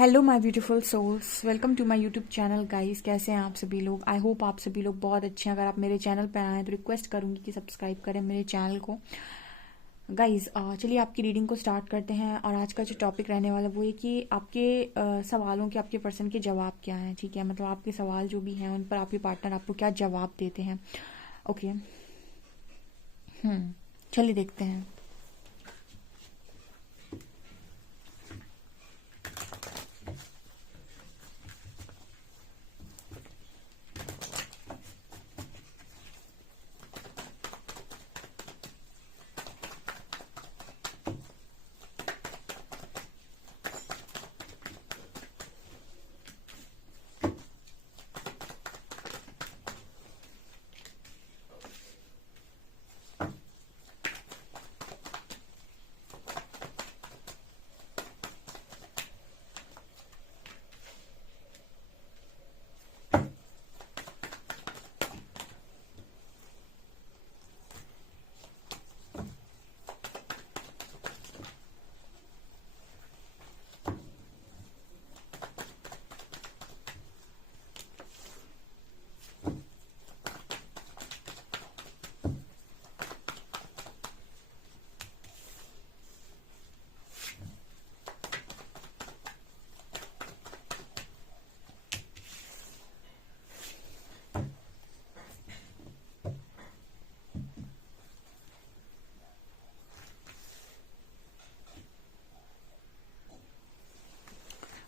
Hello my beautiful souls, welcome to my YouTube channel guys. कैसे हैं आप सभी लोग? आई होप आप सभी लोग बहुत अच्छे हैं। अगर आप मेरे चैनल पर आए हैं तो रिक्वेस्ट करूंगी कि सब्सक्राइब करें मेरे चैनल को। गाइस चलिए आपकी रीडिंग को स्टार्ट करते हैं। और आज का जो टॉपिक रहने वाला वो है कि आपके सवालों के, आपके पर्सन के जवाब क्या हैं। ठीक है, मतलब आपके सवाल जो भी हैं उन पर आपके पार्टनर आपको क्या जवाब देते हैं। ओके, चलिए देखते हैं।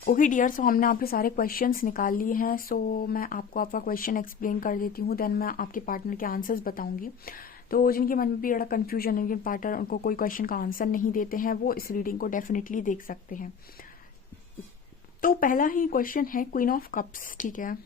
ओके डियर, सो हमने आपके सारे क्वेश्चंस निकाल लिए हैं। सो मैं आपको आपका क्वेश्चन एक्सप्लेन कर देती हूँ, देन मैं आपके पार्टनर के आंसर्स बताऊंगी। तो जिनके मन में भी बड़ा कन्फ्यूजन है, जिनके पार्टनर उनको कोई क्वेश्चन का आंसर नहीं देते हैं, वो इस रीडिंग को डेफिनेटली देख सकते हैं। तो पहला ही क्वेश्चन है क्वीन ऑफ कप्स। ठीक है,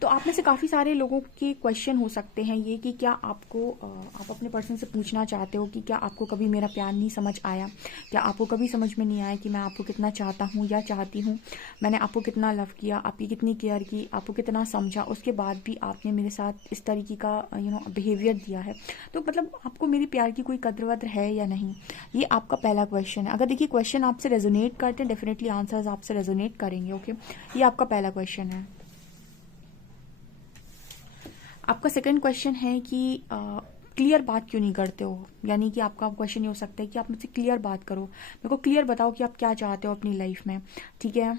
तो आप में से काफ़ी सारे लोगों के क्वेश्चन हो सकते हैं ये कि क्या आपको आप अपने पर्सन से पूछना चाहते हो कि क्या आपको कभी मेरा प्यार नहीं समझ आया, क्या आपको कभी समझ में नहीं आया कि मैं आपको कितना चाहता हूँ या चाहती हूँ, मैंने आपको कितना लव किया, आपकी कितनी केयर की, आपको कितना समझा, उसके बाद भी आपने मेरे साथ इस तरीके का बिहेवियर दिया है। तो मतलब आपको मेरी प्यार की कोई कद्र वद्र है या नहीं, ये आपका पहला क्वेश्चन है। अगर देखिए क्वेश्चन आपसे रेजोनेट करते हैं, डेफिनेटली आंसर्स आपसे रेजोनेट करेंगे। ओके, ये आपका पहला क्वेश्चन है। आपका सेकंड क्वेश्चन है कि क्लियर बात क्यों नहीं करते हो, यानी कि आपका क्वेश्चन ये हो सकता है कि आप मुझसे क्लियर बात करो, मेरे को क्लियर बताओ कि आप क्या चाहते हो अपनी लाइफ में। ठीक है,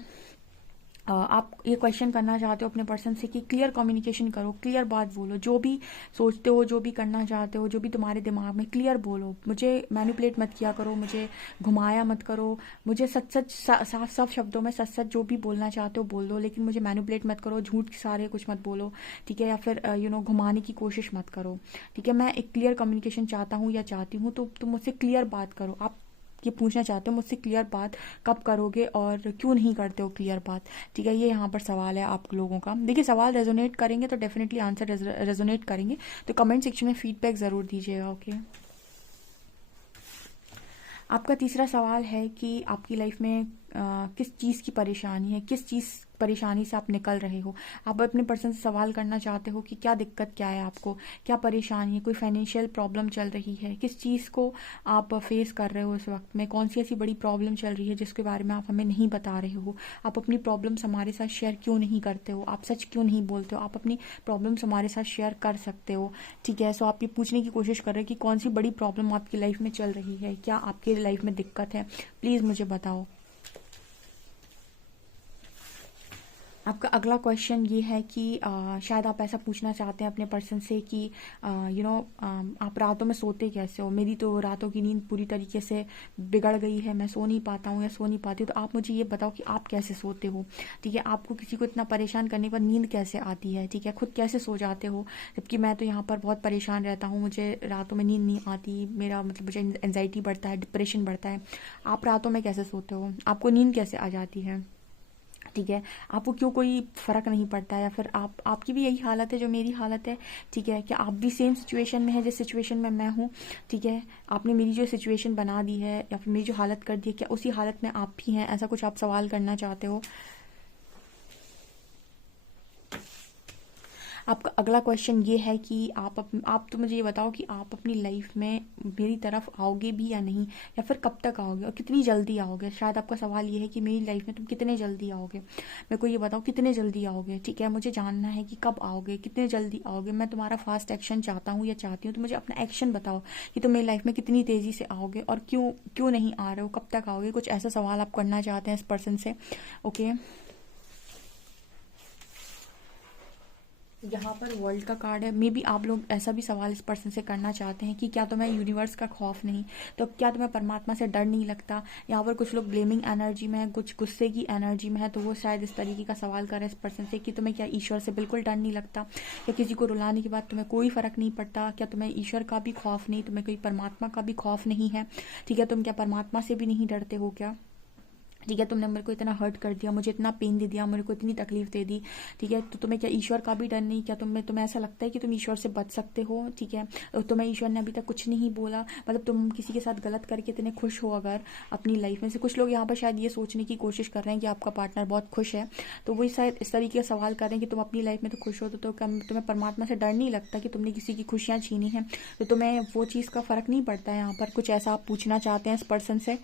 आप ये क्वेश्चन करना चाहते हो अपने पर्सन से कि क्लियर कम्युनिकेशन करो, क्लियर बात बोलो, जो भी सोचते हो, जो भी करना चाहते हो, जो भी तुम्हारे दिमाग में, क्लियर बोलो। मुझे मैनिपुलेट मत किया करो, मुझे घुमाया मत करो, मुझे सच सच साफ साफ शब्दों में सच सच जो भी बोलना चाहते हो बोल दो, लेकिन मुझे मैनिपुलेट मत करो, झूठ सारे कुछ मत बोलो। ठीक है, या फिर घुमाने की कोशिश मत करो। ठीक है, मैं एक क्लियर कम्युनिकेशन चाहता हूँ या चाहती हूँ, तो तुम मुझसे क्लियर बात करो। आप ये पूछना चाहते हो मुझसे क्लियर बात कब करोगे और क्यों नहीं करते हो क्लियर बात। ठीक है, ये यहाँ पर सवाल है आप लोगों का। देखिए सवाल रेजोनेट करेंगे तो डेफिनेटली आंसर रेजोनेट करेंगे, तो कमेंट सेक्शन में फीडबैक ज़रूर दीजिएगा। ओके, आपका तीसरा सवाल है कि आपकी लाइफ में किस चीज़ की परेशानी है, किस चीज़ परेशानी से आप निकल रहे हो। आप अपने पर्सन से सवाल करना चाहते हो कि क्या दिक्कत क्या है आपको, क्या परेशानी है, कोई फाइनेंशियल प्रॉब्लम चल रही है, किस चीज़ को आप फेस कर रहे हो इस वक्त में, कौन सी ऐसी बड़ी प्रॉब्लम चल रही है जिसके बारे में आप हमें नहीं बता रहे हो। आप अपनी प्रॉब्लम्स हमारे साथ शेयर क्यों नहीं करते हो, आप सच क्यों नहीं बोलते हो, आप अपनी प्रॉब्लम्स हमारे साथ शेयर कर सकते हो। ठीक है, सो आप ये पूछने की कोशिश कर रहे हैं कि कौन सी बड़ी प्रॉब्लम आपकी लाइफ में चल रही है, क्या आपकी लाइफ में दिक्कत है, प्लीज़ मुझे बताओ। आपका अगला क्वेश्चन ये है कि शायद आप ऐसा पूछना चाहते हैं अपने पर्सन से कि आप रातों में सोते कैसे हो। मेरी तो रातों की नींद पूरी तरीके से बिगड़ गई है, मैं सो नहीं पाता हूँ या सो नहीं पाती हूँ, तो आप मुझे ये बताओ कि आप कैसे सोते हो। ठीक है, आपको किसी को इतना परेशान करने पर नींद कैसे आती है। ठीक है, खुद कैसे सो जाते हो, जबकि मैं तो यहाँ पर बहुत परेशान रहता हूँ, मुझे रातों में नींद नहीं आती, मेरा मतलब मुझे एंजाइटी बढ़ता है, डिप्रेशन बढ़ता है। आप रातों में कैसे सोते हो, आपको नींद कैसे आ जाती है। ठीक है, आपको क्यों कोई फ़र्क नहीं पड़ता है, या फिर आपकी भी यही हालत है जो मेरी हालत है। ठीक है, क्या आप भी सेम सिचुएशन में है जिस सिचुएशन में मैं हूँ। ठीक है, आपने मेरी जो सिचुएशन बना दी है या फिर मेरी जो हालत कर दी है, क्या उसी हालत में आप भी हैं, ऐसा कुछ आप सवाल करना चाहते हो। आपका अगला क्वेश्चन ये है कि आप तो मुझे ये बताओ कि आप अपनी लाइफ में मेरी तरफ आओगे भी या नहीं, या फिर कब तक आओगे और कितनी जल्दी आओगे। शायद आपका सवाल ये है कि मेरी लाइफ में तुम कितने जल्दी आओगे। मेरे को ये बताओ कितने जल्दी आओगे, ठीक है। मुझे जानना है कि कब आओगे, कितने जल्दी आओगे। मैं तुम्हारा फास्ट एक्शन चाहता हूँ या चाहती हूँ, तो मुझे अपना एक्शन बताओ कि तुम मेरी लाइफ में कितनी तेज़ी से आओगे और क्यों क्यों नहीं आ रहे हो, कब तक आओगे। कुछ ऐसा सवाल आप करना चाहते हैं इस पर्सन से। ओके, यहाँ पर वर्ल्ड का कार्ड है। मे बी आप लोग ऐसा भी सवाल इस पर्सन से करना चाहते हैं कि क्या तुम्हें यूनिवर्स का खौफ नहीं, तो क्या तुम्हें परमात्मा से डर नहीं लगता। यहाँ पर कुछ लोग ब्लेमिंग एनर्जी में है, कुछ गुस्से की एनर्जी में है, तो वो शायद इस तरीके का सवाल कर रहे हैं इस पर्सन से कि तुम्हें क्या ईश्वर से बिल्कुल डर नहीं लगता, या किसी को रुलाने के बाद तुम्हें कोई फर्क नहीं पड़ता। क्या तुम्हें ईश्वर का भी खौफ नहीं, तुम्हें कोई परमात्मा का भी खौफ नहीं है, ठीक है। तुम क्या परमात्मा से भी नहीं डरते हो क्या, ठीक है। तुमने मेरे को इतना हर्ट कर दिया, मुझे इतना पेन दे दिया, मेरे को इतनी तकलीफ दे दी, ठीक है। तो तुम्हें क्या ईश्वर का भी डर नहीं, क्या तुम्हें ऐसा लगता है कि तुम ईश्वर से बच सकते हो, ठीक है। और तुम्हें ईश्वर ने अभी तक कुछ नहीं बोला, मतलब तुम किसी के साथ गलत करके इतने खुश हो अगर अपनी लाइफ में से। कुछ लोग यहाँ पर शायद ये सोचने की कोशिश कर रहे हैं कि आपका पार्टनर बहुत खुश है, तो वही शायद इस तरीके का सवाल कर रहे हैं कि तुम अपनी लाइफ में तो खुश हो, तो तुम्हें परमात्मा से डर नहीं लगता कि तुमने किसी की खुशियाँ छीनी हैं, तो तुम्हें वो चीज़ का फ़र्क नहीं पड़ता है। यहाँ पर कुछ ऐसा आप पूछना चाहते हैं इस पर्सन से।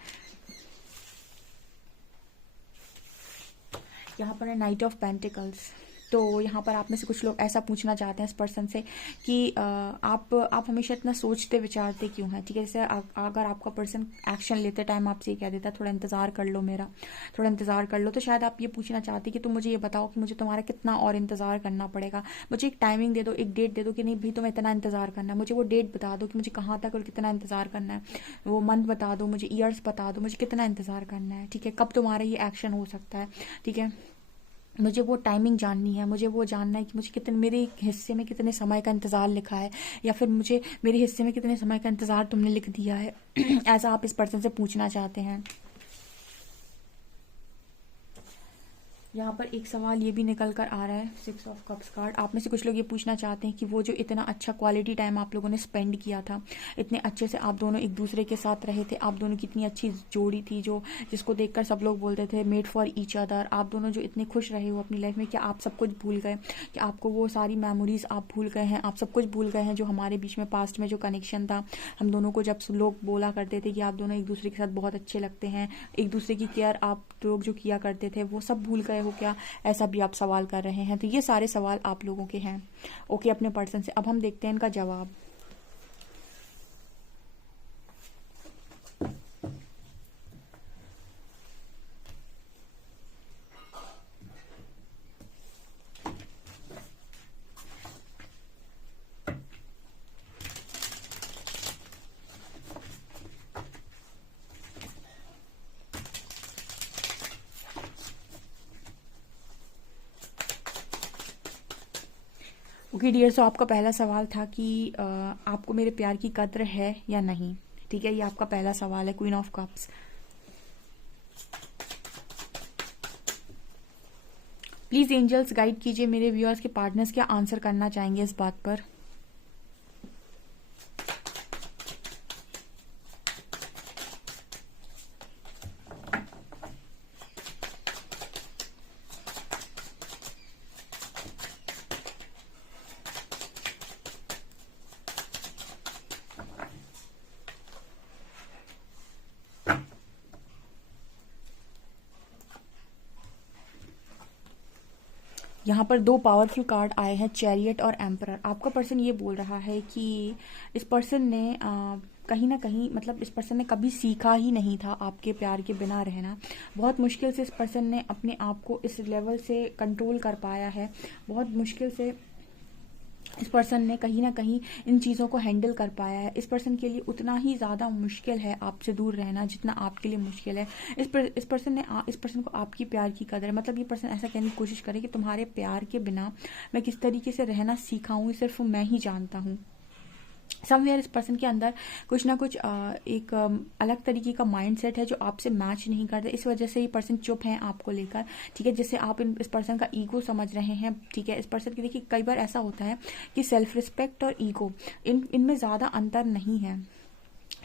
यहाँ पर है नाइट ऑफ पेंटिकल्स। तो यहाँ पर आप में से कुछ लोग ऐसा पूछना चाहते हैं इस पर्सन से कि आप हमेशा इतना सोचते विचारते क्यों हैं, ठीक है। जैसे अगर आपका पर्सन एक्शन लेते टाइम आपसे ये कह देता है थोड़ा इंतज़ार कर लो मेरा, थोड़ा इंतज़ार कर लो, तो शायद आप ये पूछना चाहते हैं कि तुम मुझे ये बताओ कि मुझे तुम्हारा कितना और इंतज़ार करना पड़ेगा। मुझे एक टाइमिंग दे दो, एक डेट दे दो कि नहीं भाई तुम्हें इतना इंतज़ार करना है। मुझे वो डेट बता दो कि मुझे कहाँ तक और कितना इंतज़ार करना है। वो मंथ बता दो, मुझे ईयर्स बता दो, मुझे कितना इंतज़ार करना है, ठीक है। कब तुम्हारा ये एक्शन हो सकता है, ठीक है। मुझे वो टाइमिंग जाननी है, मुझे वो जानना है कि मुझे कितने, मेरे हिस्से में कितने समय का इंतज़ार लिखा है, या फिर मुझे मेरे हिस्से में कितने समय का इंतज़ार तुमने लिख दिया है। ऐसा आप इस पर्सन से पूछना चाहते हैं। यहाँ पर एक सवाल ये भी निकल कर आ रहा है, 6 ऑफ कप्स कार्ड। आप में से कुछ लोग ये पूछना चाहते हैं कि वो जो इतना अच्छा क्वालिटी टाइम आप लोगों ने स्पेंड किया था, इतने अच्छे से आप दोनों एक दूसरे के साथ रहे थे, आप दोनों की इतनी अच्छी जोड़ी थी जो जिसको देखकर सब लोग बोलते थे मेड फॉर ईच अदर। आप दोनों जो इतने खुश रहे हो अपनी लाइफ में, क्या आप सब कुछ भूल गए, कि आपको वो सारी मेमोरीज आप भूल गए हैं, आप सब कुछ भूल गए हैं जो हमारे बीच में पास्ट में जो कनेक्शन था हम दोनों को, जब लोग बोला करते थे कि आप दोनों एक दूसरे के साथ बहुत अच्छे लगते हैं, एक दूसरे की केयर आप लोग जो किया करते थे, वो सब भूल गए हो क्या, ऐसा भी आप सवाल कर रहे हैं। तो ये सारे सवाल आप लोगों के हैं, ओके, अपने पर्सन से। अब हम देखते हैं इनका जवाब। ओके डियर, सो आपका पहला सवाल था कि आपको मेरे प्यार की कद्र है या नहीं, ठीक है। ये आपका पहला सवाल है, queen of cups. Please angels guide कीजिए मेरे व्यूअर्स के पार्टनर्स क्या आंसर करना चाहेंगे इस बात पर। यहाँ पर दो पावरफुल कार्ड आए हैं, चैरियट और एम्परर। आपका पर्सन ये बोल रहा है कि इस पर्सन ने कहीं ना कहीं, मतलब इस पर्सन ने कभी सीखा ही नहीं था आपके प्यार के बिना रहना। बहुत मुश्किल से इस पर्सन ने अपने आप को इस लेवल से कंट्रोल कर पाया है, बहुत मुश्किल से इस पर्सन ने कहीं ना कहीं इन चीज़ों को हैंडल कर पाया है। इस पर्सन के लिए उतना ही ज़्यादा मुश्किल है आपसे दूर रहना जितना आपके लिए मुश्किल है। इस पर्सन को आपकी प्यार की कदर है। मतलब ये पर्सन ऐसा कहने की कोशिश करे कि तुम्हारे प्यार के बिना मैं किस तरीके से रहना सीखा हूँ सिर्फ मैं ही जानता हूँ। समवेयर इस पर्सन के अंदर कुछ ना कुछ एक अलग तरीके का माइंडसेट है जो आपसे मैच नहीं करता। इस वजह से ये पर्सन चुप है आपको लेकर, ठीक है। जैसे आप इस पर्सन का ईगो समझ रहे हैं, ठीक है। इस पर्सन की देखिए कई बार ऐसा होता है कि सेल्फ रिस्पेक्ट और ईगो इनमें ज़्यादा अंतर नहीं है,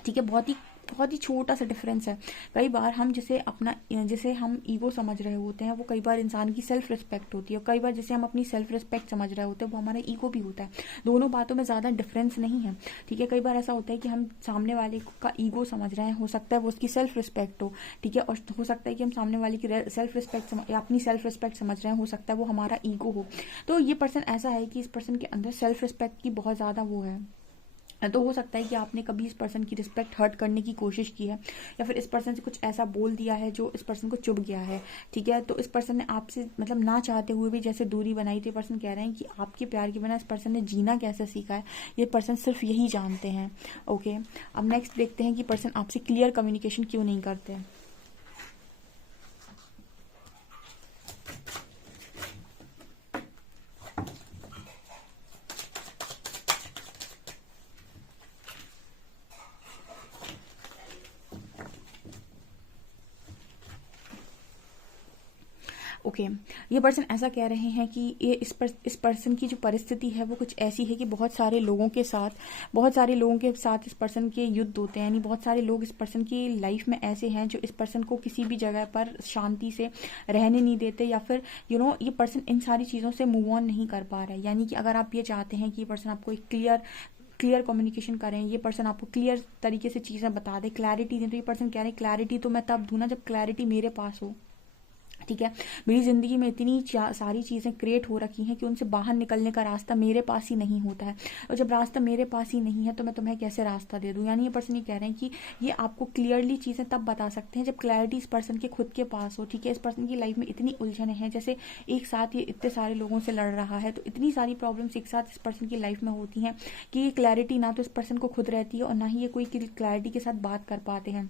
ठीक है। बहुत ही बहुत ही छोटा सा डिफरेंस है। कई बार हम जिसे हम ईगो समझ रहे होते हैं वो कई बार इंसान की सेल्फ रिस्पेक्ट होती है, और कई बार जिसे हम अपनी सेल्फ रिस्पेक्ट समझ रहे होते हैं वो हमारा ईगो भी होता है। दोनों बातों में ज़्यादा डिफरेंस नहीं है, ठीक है। कई बार ऐसा होता है कि हम सामने वाले का ईगो समझ रहे हैं, हो सकता है वो उसकी सेल्फ रिस्पेक्ट हो, ठीक है, और हो सकता है कि हम सामने वाले की सेल्फ रिस्पेक्ट या अपनी सेल्फ रिस्पेक्ट समझ रहे हैं, हो सकता है वो हमारा ईगो हो। तो ये पर्सन ऐसा है कि इस पर्सन के अंदर सेल्फ रिस्पेक्ट की बहुत ज़्यादा वो है। तो हो सकता है कि आपने कभी इस पर्सन की रिस्पेक्ट हर्ट करने की कोशिश की है, या फिर इस पर्सन से कुछ ऐसा बोल दिया है जो इस पर्सन को चुभ गया है, ठीक है। तो इस पर्सन ने आपसे मतलब ना चाहते हुए भी जैसे दूरी बनाई थी, पर्सन कह रहे हैं कि आपके प्यार के बिना इस पर्सन ने जीना कैसे सीखा है, ये पर्सन सिर्फ यही जानते हैं। ओके, अब नेक्स्ट देखते हैं कि पर्सन आपसे क्लियर कम्युनिकेशन क्यों नहीं करते हैं। ओके, ये पर्सन ऐसा कह रहे हैं कि ये इस पर्सन की जो परिस्थिति है वो कुछ ऐसी है कि बहुत सारे लोगों के साथ इस पर्सन के युद्ध होते हैं, यानी बहुत सारे लोग इस पर्सन की लाइफ में ऐसे हैं जो इस पर्सन को किसी भी जगह पर शांति से रहने नहीं देते, या फिर ये पर्सन इन सारी चीज़ों से मूव ऑन नहीं कर पा रहा है। यानी कि अगर आप ये चाहते हैं कि ये पर्सन आपको एक क्लियर कम्युनिकेशन करें, ये पर्सन आपको क्लियर तरीके से चीज़ें बता दे, क्लैरिटी दें, तो ये पर्सन कह रहे हैं क्लैरिटी तो मैं तब दूँ ना जब क्लैरिटी मेरे पास हो, ठीक है। मेरी ज़िंदगी में इतनी सारी चीज़ें क्रिएट हो रखी हैं कि उनसे बाहर निकलने का रास्ता मेरे पास ही नहीं होता है, और जब रास्ता मेरे पास ही नहीं है तो मैं तुम्हें कैसे रास्ता दे दूँ। यानी ये पर्सन ये कह रहे हैं कि ये आपको क्लियरली चीज़ें तब बता सकते हैं जब क्लैरिटी इस पर्सन के खुद के पास हो, ठीक है। इस पर्सन की लाइफ में इतनी उलझने हैं, जैसे एक साथ ये इतने सारे लोगों से लड़ रहा है, तो इतनी सारी प्रॉब्लम्स एक साथ इस पर्सन की लाइफ में होती हैं कि ये क्लैरिटी ना तो इस पर्सन को खुद रहती है और ना ही ये कोई क्लैरिटी के साथ बात कर पाते हैं,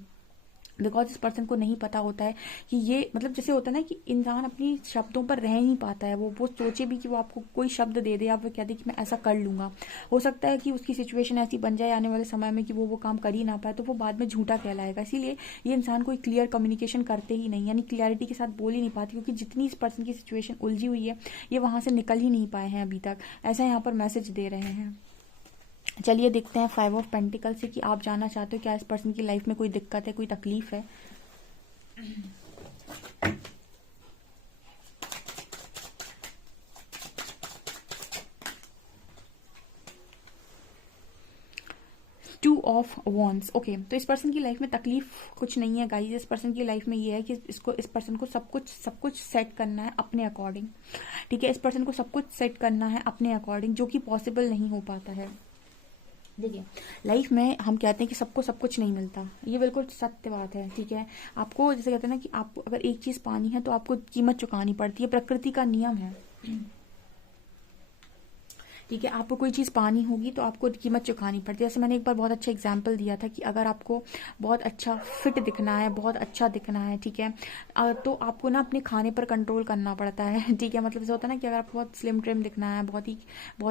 बिकॉज इस पर्सन को नहीं पता होता है कि ये मतलब जैसे होता है ना कि इंसान अपनी शब्दों पर रह नहीं पाता है, वो सोचे भी कि वो आपको कोई शब्द दे दे या फिर कह दे कि मैं ऐसा कर लूँगा, हो सकता है कि उसकी सिचुएशन ऐसी बन जाए आने वाले समय में कि वो काम कर ही ना पाए, तो वो बाद में झूठा कहलाएगा। इसीलिए ये इंसान कोई क्लियर कम्युनिकेशन करते ही नहीं, यानी क्लियरिटी के साथ बोल ही नहीं पाते, क्योंकि जितनी इस पर्सन की सिचुएशन उलझी हुई है ये वहाँ से निकल ही नहीं पाए हैं अभी तक, ऐसा यहाँ पर मैसेज दे रहे हैं। चलिए देखते हैं 5 ऑफ पेंटिकल से कि आप जानना चाहते हो क्या इस पर्सन की लाइफ में कोई दिक्कत है, कोई तकलीफ है। Two of wands. ओके, तो इस पर्सन की लाइफ में तकलीफ कुछ नहीं है गाइस। इस पर्सन की लाइफ में ये है कि इस पर्सन को सब कुछ सेट करना है अपने अकॉर्डिंग, ठीक है। इस पर्सन को सब कुछ सेट करना है अपने अकॉर्डिंग, जो कि पॉसिबल नहीं हो पाता है। देखिए, लाइफ में हम कहते हैं कि सबको सब कुछ नहीं मिलता, ये बिल्कुल सत्य बात है, ठीक है। आपको जैसे कहते हैं ना कि आपको अगर एक चीज़ पानी है तो आपको कीमत चुकानी पड़ती है, प्रकृति का नियम है, ठीक है। आपको कोई चीज़ पानी होगी तो आपको कीमत चुकानी पड़ती है। जैसे मैंने एक बार बहुत अच्छा एग्जाम्पल दिया था कि अगर आपको बहुत अच्छा फिट दिखना है, बहुत अच्छा दिखना है, ठीक है, तो आपको ना अपने खाने पर कंट्रोल करना पड़ता है, ठीक है। मतलब ऐसा होता है ना कि अगर आपको बहुत स्लिम ट्रिम दिखना है, बहुत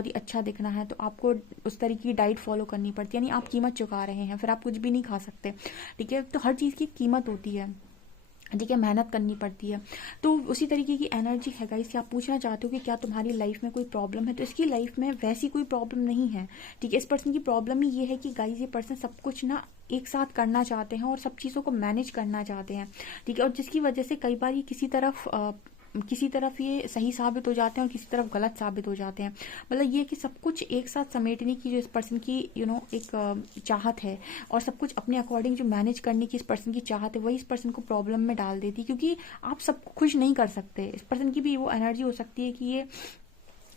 ही अच्छा दिखना है, तो आपको उस तरीके की डाइट फॉलो करनी पड़ती है, यानी आप कीमत चुका रहे हैं, फिर आप कुछ भी नहीं खा सकते, ठीक है। तो हर चीज़ की कीमत होती है, ठीक है, मेहनत करनी पड़ती है। तो उसी तरीके की एनर्जी है गाइस कि आप पूछना चाहते हो कि क्या तुम्हारी लाइफ में कोई प्रॉब्लम है, तो इसकी लाइफ में वैसी कोई प्रॉब्लम नहीं है, ठीक है। इस पर्सन की प्रॉब्लम ही ये है कि गाइस ये पर्सन सब कुछ ना एक साथ करना चाहते हैं और सब चीज़ों को मैनेज करना चाहते हैं, ठीक है, और जिसकी वजह से कई बार ये किसी तरफ ये सही साबित हो जाते हैं और किसी तरफ गलत साबित हो जाते हैं। मतलब ये कि सब कुछ एक साथ समेटने की जो इस पर्सन की एक चाहत है, और सब कुछ अपने अकॉर्डिंग जो मैनेज करने की इस पर्सन की चाहत है, वही इस पर्सन को प्रॉब्लम में डाल देती है, क्योंकि आप सबको खुश नहीं कर सकते। इस पर्सन की भी वो एनर्जी हो सकती है कि ये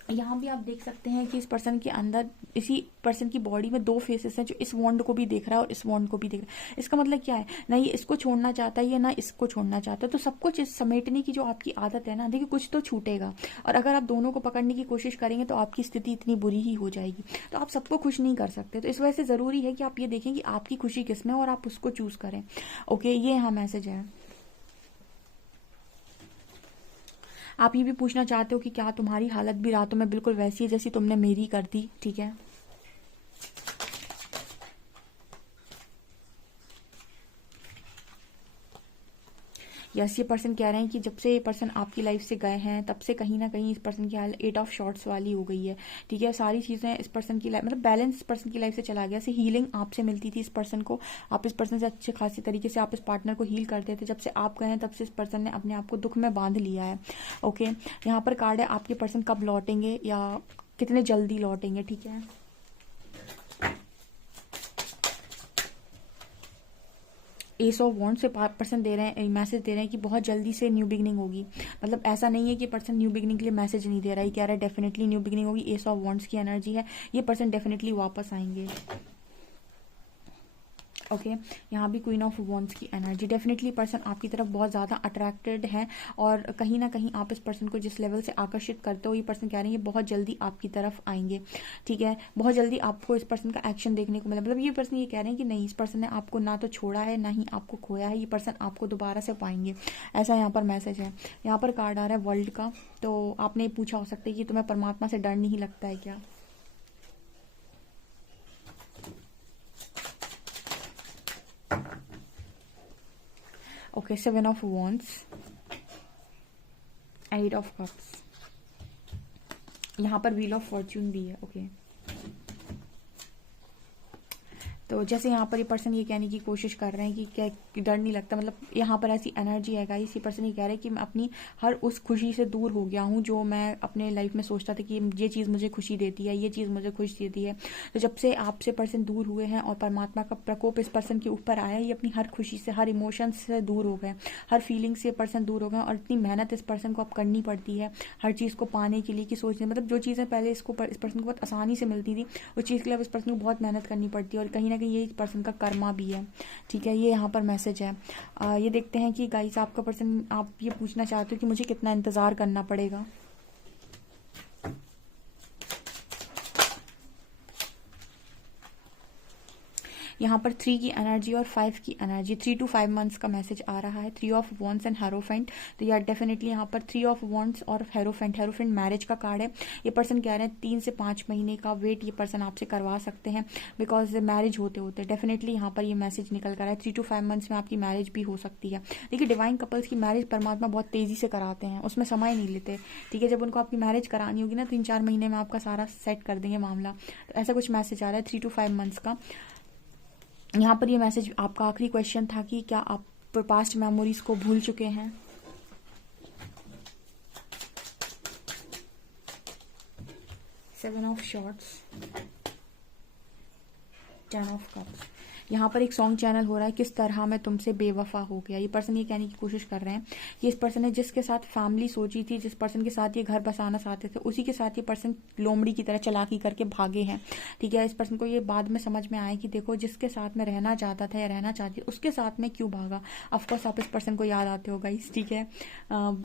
यहाँ भी आप देख सकते हैं कि इस पर्सन के अंदर, इसी पर्सन की बॉडी में 2 फेसेस हैं, जो इस वॉन्ड को भी देख रहा है और इस वॉन्ड को भी देख रहा है। इसका मतलब क्या है, ना ये इसको छोड़ना चाहता है या ना इसको छोड़ना चाहता है। तो सब कुछ इस समेटने की जो आपकी आदत है ना, देखिए कुछ तो छूटेगा, और अगर आप दोनों को पकड़ने की कोशिश करेंगे तो आपकी स्थिति इतनी बुरी ही हो जाएगी। तो आप सबको खुश नहीं कर सकते, तो इस वजह से ज़रूरी है कि आप ये देखें कि आपकी खुशी किस में और आप उसको चूज़ करें। ओके, ये यहाँ मैसेज है। आप ये भी पूछना चाहते हो कि क्या तुम्हारी हालत भी रातों में बिल्कुल वैसी है जैसी तुमने मेरी कर दी, ठीक है। यस, ये पर्सन कह रहे हैं कि जब से ये पर्सन आपकी लाइफ से गए हैं तब से कहीं ना कहीं इस पर्सन की हाल 8 ऑफ शॉर्ट्स वाली हो गई है। ठीक है, सारी चीज़ें इस पर्सन की लाइफ मतलब बैलेंस इस पर्सन की लाइफ से चला गया। से हीलिंग आपसे मिलती थी इस पर्सन को, आप इस पर्सन से अच्छे खासी तरीके से आप इस पार्टनर को हील करते थे। जब से आप गए हैं तब से इस पर्सन ने अपने आप को दुख में बांध लिया है। ओके, यहाँ पर कार्ड है आपके पर्सन कब लौटेंगे या कितने जल्दी लौटेंगे। ठीक है, एस ऑफ वॉन्ड से पर्सन दे रहे हैं, मैसेज दे रहे हैं कि बहुत जल्दी से न्यू बिगनिंग होगी। मतलब ऐसा नहीं है कि पर्सन न्यू बिगनिंग के लिए मैसेज नहीं दे रहा है, कह रहा है डेफिनेटली न्यू बिगनिंग होगी। एस ऑफ वॉन्ड्स की एनर्जी है, ये पर्सन डेफिनेटली वापस आएंगे। ओके, यहाँ भी क्वीन ऑफ वॉन्ड्स की एनर्जी, डेफिनेटली पर्सन आपकी तरफ बहुत ज़्यादा अट्रैक्टेड है और कहीं ना कहीं आप इस पर्सन को जिस लेवल से आकर्षित करते हो, ये पर्सन कह रहे हैं ये बहुत जल्दी आपकी तरफ आएंगे। ठीक है, बहुत जल्दी आपको इस पर्सन का एक्शन देखने को मिला। मतलब ये पर्सन ये कह रहे हैं कि नहीं, इस पर्सन ने आपको ना तो छोड़ा है ना ही आपको खोया है, ये पर्सन आपको दोबारा से पाएंगे, ऐसा यहाँ पर मैसेज है। यहाँ पर कार्ड आ रहा है वर्ल्ड का, तो आपने पूछा हो सकता है कि तुम्हें परमात्मा से डर नहीं लगता है क्या। Okay, 7 of wands, 8 of cups, यहाँ पर व्हील ऑफ फॉर्च्यून भी है। ओके, तो जैसे यहाँ पर ये पर्सन ये कहने की कोशिश कर रहे हैं कि क्या डर नहीं लगता, मतलब यहाँ पर ऐसी एनर्जी है गाइस, ये पर्सन ये कह रहे हैं कि मैं अपनी हर उस खुशी से दूर हो गया हूँ जो मैं अपने लाइफ में सोचता था कि ये चीज़ मुझे खुशी देती है, ये चीज़ मुझे खुशी देती है। तो जब से आपसे पर्सन दूर हुए हैं और परमात्मा का प्रकोप इस पर्सन के ऊपर आया, ये अपनी हर खुशी से, हर इमोशन से दूर हो गए, हर फीलिंग से पर्सन दूर हो गए। और इतनी मेहनत इस पर्सन को अब करनी पड़ती है हर चीज़ को पाने के लिए कि सोचने, मतलब जो चीज़ें पहले इस पर्सन को बहुत आसानी से मिलती थी, उस चीज़ के लिए अब इस पर्सन को बहुत मेहनत करनी पड़ती है और कहीं ना कहीं ये पर्सन का कर्मा भी है। ठीक है, ये यहाँ पर मैसेज है। ये देखते हैं कि गाइस आपका पर्सन, आप ये पूछना चाहते हो कि मुझे कितना इंतजार करना पड़ेगा। यहाँ पर 3 की एनर्जी और 5 की एनर्जी, 3 to 5 मंथ्स का मैसेज आ रहा है। 3 ऑफ वॉन्ड्स एंड हेरोफेंट, तो यार डेफिनेटली यहाँ पर 3 ऑफ वॉन्ड्स और हेरोफेंट मैरिज का कार्ड है। ये पर्सन कह रहे हैं 3 से 5 महीने का वेट ये पर्सन आपसे करवा सकते हैं, बिकॉज मैरिज होते होते डेफिनेटली यहाँ पर ये मैसेज निकल कर आया है 3 to 5 मंथ्स में आपकी मैरिज भी हो सकती है। देखिए, डिवाइन कपल्स की मैरिज परमात्मा बहुत तेजी से कराते हैं, उसमें समय नहीं लेते। ठीक है, जब उनको आपकी मैरिज करानी होगी ना, 3-4 महीने में आपका सारा सेट कर देंगे मामला। तो ऐसा कुछ मैसेज आ रहा है 3 to 5 मंथ्स का। यहाँ पर ये मैसेज, आपका आखिरी क्वेश्चन था कि क्या आप पास्ट मेमोरीज को भूल चुके हैं। 7 ऑफ शॉर्ट्स, 10 ऑफ कप्स। यहाँ पर एक सॉन्ग चैनल हो रहा है, किस तरह मैं तुमसे बेवफा हो गया। ये पर्सन ये कहने की कोशिश कर रहे हैं कि इस पर्सन ने जिसके साथ फैमिली सोची थी, जिस पर्सन के साथ ये घर बसाना चाहते थे, उसी के साथ ये पर्सन लोमड़ी की तरह चालाकी करके भागे हैं। ठीक है, इस पर्सन को ये बाद में समझ में आया कि देखो, जिसके साथ मैं रहना चाहता था या रहना चाहती उसके साथ मैं क्यों भागा। ऑफकोर्स आप इस पर्सन को याद आते हो गाइस। ठीक है,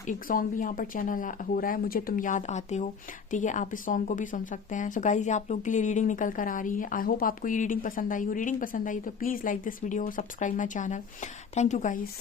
एक सॉन्ग भी यहाँ पर चैनल हो रहा है, मुझे तुम याद आते हो। ठीक है, आप इस सॉन्ग को भी सुन सकते हैं। सो गाइस, आप लोगों के लिए रीडिंग निकल कर आ रही है। आई होप आपको ये रीडिंग पसंद आई हो। रीडिंग पसंद आई तो please like this video, subscribe my channel. Thank you guys.